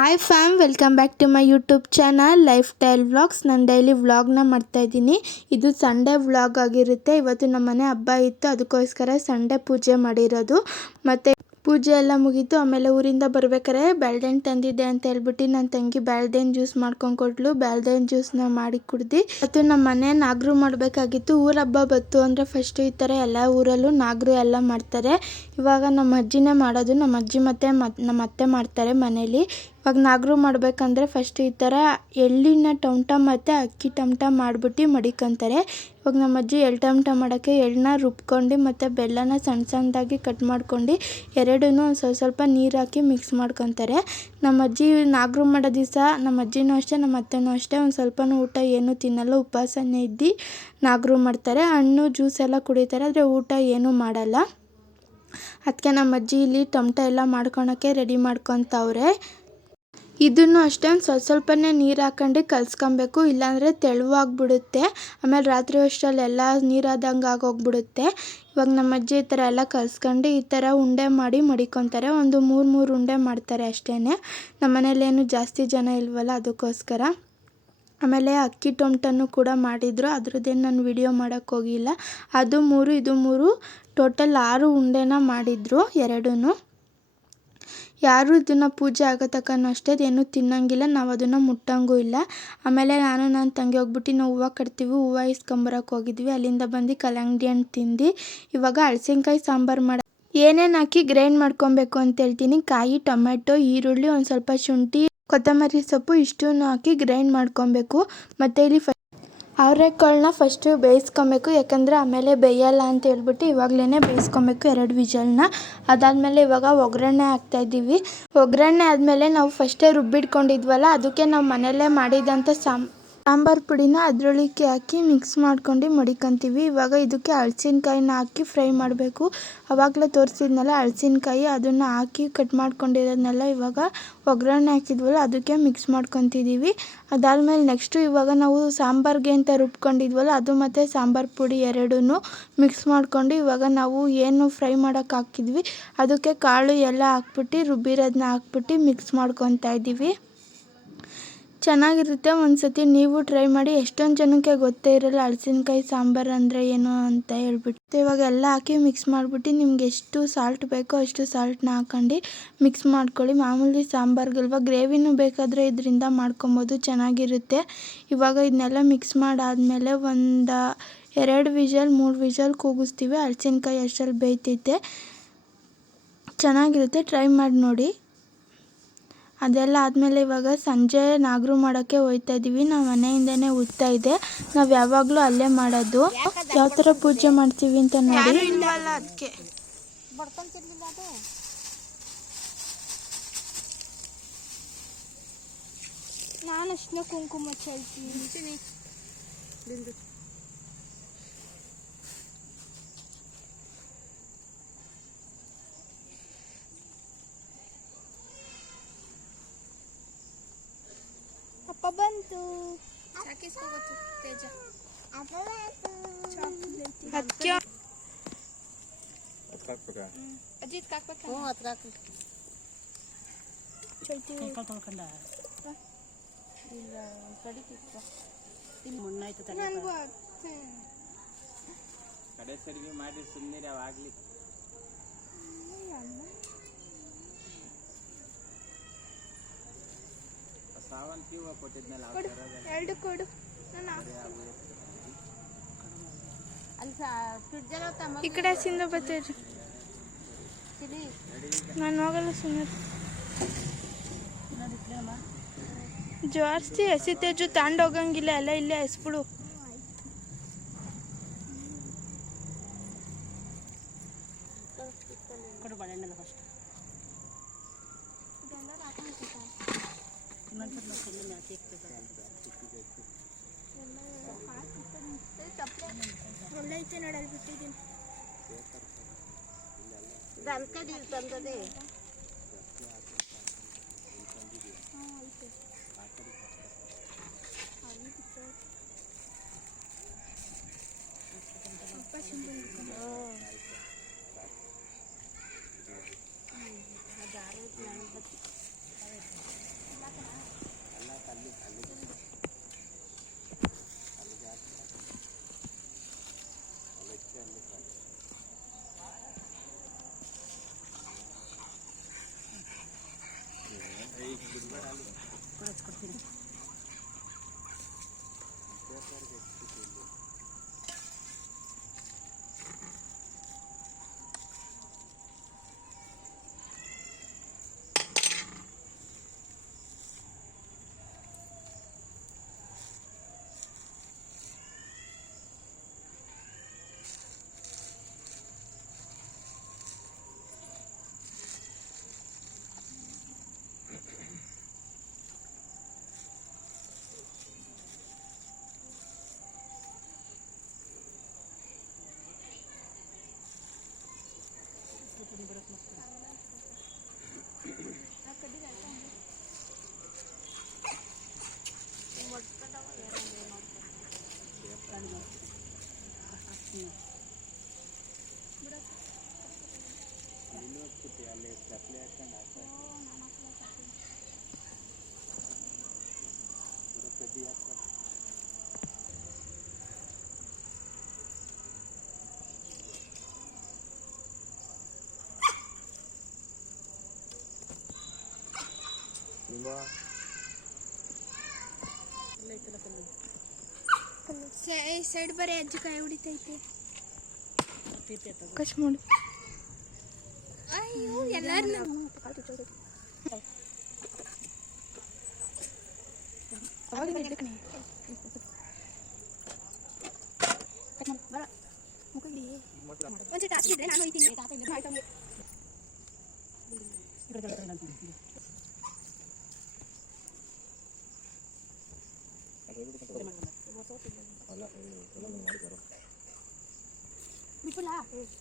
Hi fam, welcome back to my YouTube channel lifestyle vlogs. ನಾನು daily ವ್ಲಾಗ್ನ ಮಾಡ್ತಾಯಿದ್ದೀನಿ. ಇದು ಸಂಡೇ ವ್ಲಾಗ್ ಆಗಿರುತ್ತೆ. ಇವತ್ತು ನಮ್ಮ ಮನೆ ಹಬ್ಬ ಇತ್ತು, ಅದಕ್ಕೋಸ್ಕರ ಸಂಡೇ ಪೂಜೆ ಮಾಡಿರೋದು. ಮತ್ತು ಪೂಜೆ ಎಲ್ಲ ಮುಗೀತು. ಆಮೇಲೆ ಊರಿಂದ ಬರ್ಬೇಕಾರೆ ಬ್ಯಾಲ್ದೆಣ್ಣು ತಂದಿದ್ದೆ ಅಂತ ಹೇಳ್ಬಿಟ್ಟು ನನ್ನ ತಂಗಿ ಬ್ಯಾಲ್ದೆಣ್ಣು ಜ್ಯೂಸ್ ಮಾಡ್ಕೊಂಡು ಕೊಟ್ಲು. ಬ್ಯಾಲ್ದೆಣ್ಣು ಜ್ಯೂಸ್ನ ಮಾಡಿ ಕುಡ್ದು. ಮತ್ತು ನಮ್ಮ ಮನೆ ನಾಗರು ಮಾಡಬೇಕಾಗಿತ್ತು. ಊರ ಹಬ್ಬ ಬತ್ತು ಅಂದರೆ ಫಸ್ಟು ಈ ಥರ ಎಲ್ಲ ಊರಲ್ಲೂ ನಾಗರು ಎಲ್ಲ ಮಾಡ್ತಾರೆ. ಇವಾಗ ನಮ್ಮ ಅಜ್ಜಿನೇ ಮಾಡೋದು. ನಮ್ಮ ಅಜ್ಜಿ ಮತ್ತು ನಮ್ಮ ಅತ್ತೆ ಮಾಡ್ತಾರೆ ಮನೇಲಿ. ಇವಾಗ ನಾಗರು ಮಾಡಬೇಕಂದ್ರೆ ಫಸ್ಟ್ ಈ ಥರ ಎಳ್ಳಿನ ಟೊಮಟ ಮತ್ತು ಅಕ್ಕಿ ಟೊಮಟ ಮಾಡಿಬಿಟ್ಟು ಮಡಿಕೊತಾರೆ. ಇವಾಗ ನಮ್ಮ ಅಜ್ಜಿ ಎಳ್ಳು ಟೊಮಟ ಮಾಡೋಕ್ಕೆ ಎಳ್ಳನ್ನ ರುಬ್ಕೊಂಡು ಮತ್ತು ಬೆಲ್ಲನ ಸಣ್ಣ ಸಣ್ಣದಾಗಿ ಕಟ್ ಮಾಡ್ಕೊಂಡು ಎರಡೂ ಸ್ವಲ್ಪ ನೀರು ಹಾಕಿ ಮಿಕ್ಸ್ ಮಾಡ್ಕೊತಾರೆ. ನಮ್ಮ ಅಜ್ಜಿ ನಾಗರು ಮಾಡೋ ದಿವಸ ನಮ್ಮ ಅಜ್ಜಿನೂ ಅಷ್ಟೇ, ನಮ್ಮ ಅತ್ತೆನೂ ಅಷ್ಟೇ ಒಂದು ಸ್ವಲ್ಪನೂ ಊಟ ಏನೂ ತಿನ್ನಲ್ಲ, ಉಪವಾಸನೇ ಇದ್ದು ನಾಗರು ಮಾಡ್ತಾರೆ. ಹಣ್ಣು ಜ್ಯೂಸ್ ಎಲ್ಲ ಕುಡಿತಾರೆ, ಆದರೆ ಊಟ ಏನೂ ಮಾಡಲ್ಲ. ಅದಕ್ಕೆ ನಮ್ಮ ಅಜ್ಜಿ ಇಲ್ಲಿ ಟೊಮಟ ಎಲ್ಲ ಮಾಡ್ಕೊಳಕ್ಕೆ ರೆಡಿ ಮಾಡ್ಕೊತವ್ರೆ. ಇದನ್ನು ಅಷ್ಟೇ ಸ್ವಲ್ಪನೇ ನೀರು ಹಾಕೊಂಡು ಕಲಿಸ್ಕೊಬೇಕು, ಇಲ್ಲಾಂದರೆ ತೆಳುವಾಗ್ಬಿಡುತ್ತೆ. ಆಮೇಲೆ ರಾತ್ರಿ ಅಷ್ಟರಲ್ಲೆಲ್ಲ ನೀರಾದಂಗೆ ಆಗೋಗ್ಬಿಡುತ್ತೆ. ಇವಾಗ ನಮ್ಮ ಅಜ್ಜಿ ಈ ಥರ ಎಲ್ಲ ಕಲಿಸ್ಕೊಂಡು ಈ ಥರ ಉಂಡೆ ಮಾಡಿ ಮಡಿಕೊತಾರೆ. ಒಂದು ಮೂರು ಉಂಡೆ ಮಾಡ್ತಾರೆ ಅಷ್ಟೇ. ನಮ್ಮ ಮನೇಲೇನು ಜಾಸ್ತಿ ಜನ ಇಲ್ವಲ್ಲ, ಅದಕ್ಕೋಸ್ಕರ. ಆಮೇಲೆ ಅಕ್ಕಿ ಟೊಮಟನೂ ಕೂಡ ಮಾಡಿದರು, ಅದ್ರದ್ದೇನು ನಾನು ವಿಡಿಯೋ ಮಾಡೋಕ್ಕೆ ಹೋಗಿಲ್ಲ. ಅದು 3 ಇದು 3 ಟೋಟಲ್ 6 ಉಂಡೆನ ಮಾಡಿದರು ಎರಡೂ. ಯಾರು ಇದನ್ನು ಪೂಜೆ ಆಗೋ ತನಕನೂ ಅಷ್ಟೇ ಏನೂ ತಿನ್ನಂಗಿಲ್ಲ, ನಾವು ಅದನ್ನು ಮುಟ್ಟಂಗೂ ಇಲ್ಲ. ಆಮೇಲೆ ನಾನು ನನ್ನ ತಂಗಿ ಹೋಗ್ಬಿಟ್ಟು ನಾವು ಹೂವು ಕಟ್ತೀವಿ, ಹೂವು ಇಸ್ಕೊಂಬರಕ್ಕೆ ಹೋಗಿದ್ವಿ. ಅಲ್ಲಿಂದ ಬಂದು ಕಲ್ಲಂಗಡಿ ಹಣ್ಣು ತಿಂದು ಇವಾಗ ಹಲಸಿನಕಾಯಿ ಸಾಂಬಾರು ಏನೇನು ಹಾಕಿ ಗ್ರೈಂಡ್ ಮಾಡ್ಕೊಬೇಕು ಅಂತ ಹೇಳ್ತೀನಿ. ಕಾಯಿ, ಟೊಮೆಟೊ, ಈರುಳ್ಳಿ, ಒಂದು ಸ್ವಲ್ಪ ಶುಂಠಿ, ಕೊತ್ತಂಬರಿ ಸೊಪ್ಪು ಇಷ್ಟನ್ನು ಹಾಕಿ ಗ್ರೈಂಡ್ ಮಾಡ್ಕೊಬೇಕು. ಮತ್ತು ಇಲ್ಲಿ ಅವರೆಕಾಳನ್ನ ಫಸ್ಟು ಬೇಯಿಸ್ಕೊಬೇಕು, ಯಾಕಂದರೆ ಆಮೇಲೆ ಬೇಯಲ್ಲ ಅಂತ ಹೇಳ್ಬಿಟ್ಟು ಇವಾಗಲೇ ಬೇಯಿಸ್ಕೊಬೇಕು 2 ವಿಜಲ್ನ. ಅದಾದಮೇಲೆ ಇವಾಗ ಒಗ್ಗರಣೆ ಹಾಕ್ತಾಯಿದ್ದೀವಿ. ಒಗ್ಗರಣೆ ಆದಮೇಲೆ ನಾವು ಫಸ್ಟೇ ರುಬ್ಬಿಟ್ಕೊಂಡಿದ್ವಲ್ಲ, ಅದಕ್ಕೆ ನಾವು ಮನೆಯಲ್ಲೇ ಮಾಡಿದಂಥ ಸಾಂಬಾರು ಪುಡಿನ ಅದರೊಳಕ್ಕೆ ಹಾಕಿ ಮಿಕ್ಸ್ ಮಾಡ್ಕೊಂಡು ಮಡಿಕೊತೀವಿ. ಇವಾಗ ಇದಕ್ಕೆ ಹಲಸಿನಕಾಯಿನ ಹಾಕಿ ಫ್ರೈ ಮಾಡಬೇಕು. ಆವಾಗಲೇ ತೋರಿಸಿದ್ನಲ್ಲ ಹಲಸಿನಕಾಯಿ, ಅದನ್ನು ಹಾಕಿ ಕಟ್ ಮಾಡ್ಕೊಂಡಿರೋದನ್ನೆಲ್ಲ ಇವಾಗ ಒಗ್ಗರಣೆ ಹಾಕಿದ್ವಲ್ಲ ಅದಕ್ಕೆ ಮಿಕ್ಸ್ ಮಾಡ್ಕೊತಿದ್ದೀವಿ. ಅದಾದಮೇಲೆ ನೆಕ್ಸ್ಟು ಇವಾಗ ನಾವು ಸಾಂಬಾರಿಗೆ ಅಂತ ರುಬ್ಕೊಂಡಿದ್ವಲ್ಲ ಅದು ಮತ್ತು ಸಾಂಬಾರು ಪುಡಿ ಎರಡೂ ಮಿಕ್ಸ್ ಮಾಡ್ಕೊಂಡು ಇವಾಗ ನಾವು ಏನು ಫ್ರೈ ಮಾಡೋಕ್ಕೆ ಹಾಕಿದ್ವಿ ಅದಕ್ಕೆ ಕಾಳು ಎಲ್ಲ ಹಾಕ್ಬಿಟ್ಟು ರುಬ್ಬಿರೋದನ್ನ ಹಾಕ್ಬಿಟ್ಟು ಮಿಕ್ಸ್ ಮಾಡ್ಕೊತಾ ಇದ್ದೀವಿ. ಚೆನ್ನಾಗಿರುತ್ತೆ, ಒಂದ್ಸತಿ ನೀವು ಟ್ರೈ ಮಾಡಿ. ಎಷ್ಟೊಂದು ಜನಕ್ಕೆ ಗೊತ್ತೇ ಇರಲ್ಲ ಹಲಸಿನಕಾಯಿ ಸಾಂಬಾರು ಅಂದರೆ ಏನು ಅಂತ ಹೇಳ್ಬಿಟ್ಟು. ಇವಾಗ ಎಲ್ಲ ಹಾಕಿ ಮಿಕ್ಸ್ ಮಾಡಿಬಿಟ್ಟು ನಿಮ್ಗೆ ಎಷ್ಟು ಸಾಲ್ಟ್ ಬೇಕೋ ಅಷ್ಟು ಸಾಲ್ಟ್ನ ಹಾಕೊಂಡು ಮಿಕ್ಸ್ ಮಾಡ್ಕೊಳ್ಳಿ. ಮಾಮೂಲಿ ಸಾಂಬಾರ್ಗಲ್ವ, ಗ್ರೇವಿನೂ ಬೇಕಾದರೆ ಇದರಿಂದ ಮಾಡ್ಕೊಬೋದು, ಚೆನ್ನಾಗಿರುತ್ತೆ. ಇವಾಗ ಇದನ್ನೆಲ್ಲ ಮಿಕ್ಸ್ ಮಾಡಾದಮೇಲೆ ಒಂದು 2 ವಿಜಲ್ 3 ವಿಜಲ್ ಕೂಗಿಸ್ತೀವಿ. ಹಲಸಿನಕಾಯಿ ಅಷ್ಟರಲ್ಲಿ ಬೇಯ್ತೈತೆ, ಚೆನ್ನಾಗಿರುತ್ತೆ, ಟ್ರೈ ಮಾಡಿ ನೋಡಿ. ಅದೆಲ್ಲ ಆದಮೇಲೆ ಇವಾಗ ಸಂಜೆ ನಾಗರು ಮಾಡೋಕ್ಕೆ ಹೋಗ್ತಾ ಇದ್ದೀವಿ. ನಾವು ಮನೆಯಿಂದನೇ ಹೋಗ್ತಾ ಇದೆ, ನಾವು ಯಾವಾಗಲೂ ಅಲ್ಲೇ ಮಾಡೋದು. ಯಾವ ಥರ ಪೂಜೆ ಮಾಡ್ತೀವಿ ಅಂತ ನೋಡಿ. ಅದಕ್ಕೆ ನಾನು ಅಷ್ಟನ್ನ ಕುಂಕುಮ ಚೆಲ್ತೀನಿ. ಅಪ್ಪ ಬಂತು, ತೇಜ ಅಜಿತ್ ಹಾಕ್ಬೇಕು. ಇಲ್ಲ ಕಡೆ ಸರಿಗೆ ಮಾಡಿ ಸುಮ್ಮನೆ ಅವಾಗ್ಲಿ ಸಾವಂತಿ ಹೂವು ಕೊಟ್ಟಿದ್ನಲ್ಲ, ಎರಡು ಕೊಡು. ಈ ಕಡೆ ಸಿಂಧ ಬರ್ತೇರಿ, ನಾನು ಹೋಗಲ್ಲ ಸುಮ್ಮನೆ. ಜಾಸ್ತಿ ಎಸಿತೇಜು ತಾಂಡೋಗಂಗಿಲ್ಲ, ಎಲ್ಲ ಇಲ್ಲೇ ಎಸ್ಬಿಡು. ಒಳ್ಳೈತೆ ನೋಡಲ್ ಬಿಟ್ಟಿದ್ದೀನಿ. ತಂದದೆ ಅಲ್ಲಿ ಚಪ್ಪಲಿ ಹಾಕೊಂಡು ಕಡ್ಡಿ ಹಾಕ್ತಾರೆ. ಸೈಡ್ ಬರೀ ಅಜ್ಜಿಕಾಯಿ ಹೊಡಿತೈತೆ ಕಚ್ ಮಾಡು. ಅಯ್ಯೋ ಎಲ್ಲಾರು ಒಂದ್ಸತಿ ಹಾಕಿದ್ರೆ ನಾನು ಹೋಯ್ತೀನಿ.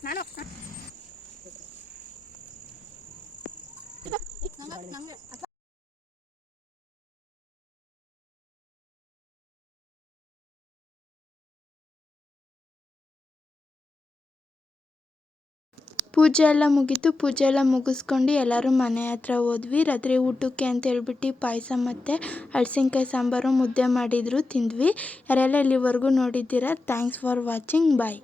ನಾನು ಪೂಜೆ ಎಲ್ಲ ಮುಗೀತು. ಪೂಜೆ ಎಲ್ಲ ಮುಗಿಸ್ಕೊಂಡು ಎಲ್ಲರೂ ಮನೆ ಹತ್ರ ಹೋದ್ವಿ. ರಾತ್ರಿ ಊಟಕ್ಕೆ ಅಂತ ಹೇಳ್ಬಿಟ್ಟು ಪಾಯಸ ಮತ್ತು ಹಲಸಿನಕಾಯಿ ಸಾಂಬಾರು ಮುದ್ದೆ ಮಾಡಿದ್ರು, ತಿಂದ್ವಿ. ಯಾರೆಲ್ಲ ಇಲ್ಲಿವರೆಗೂ ನೋಡಿದ್ದೀರಾ, ಥ್ಯಾಂಕ್ಸ್ ಫಾರ್ ವಾಚಿಂಗ್. ಬಾಯ್.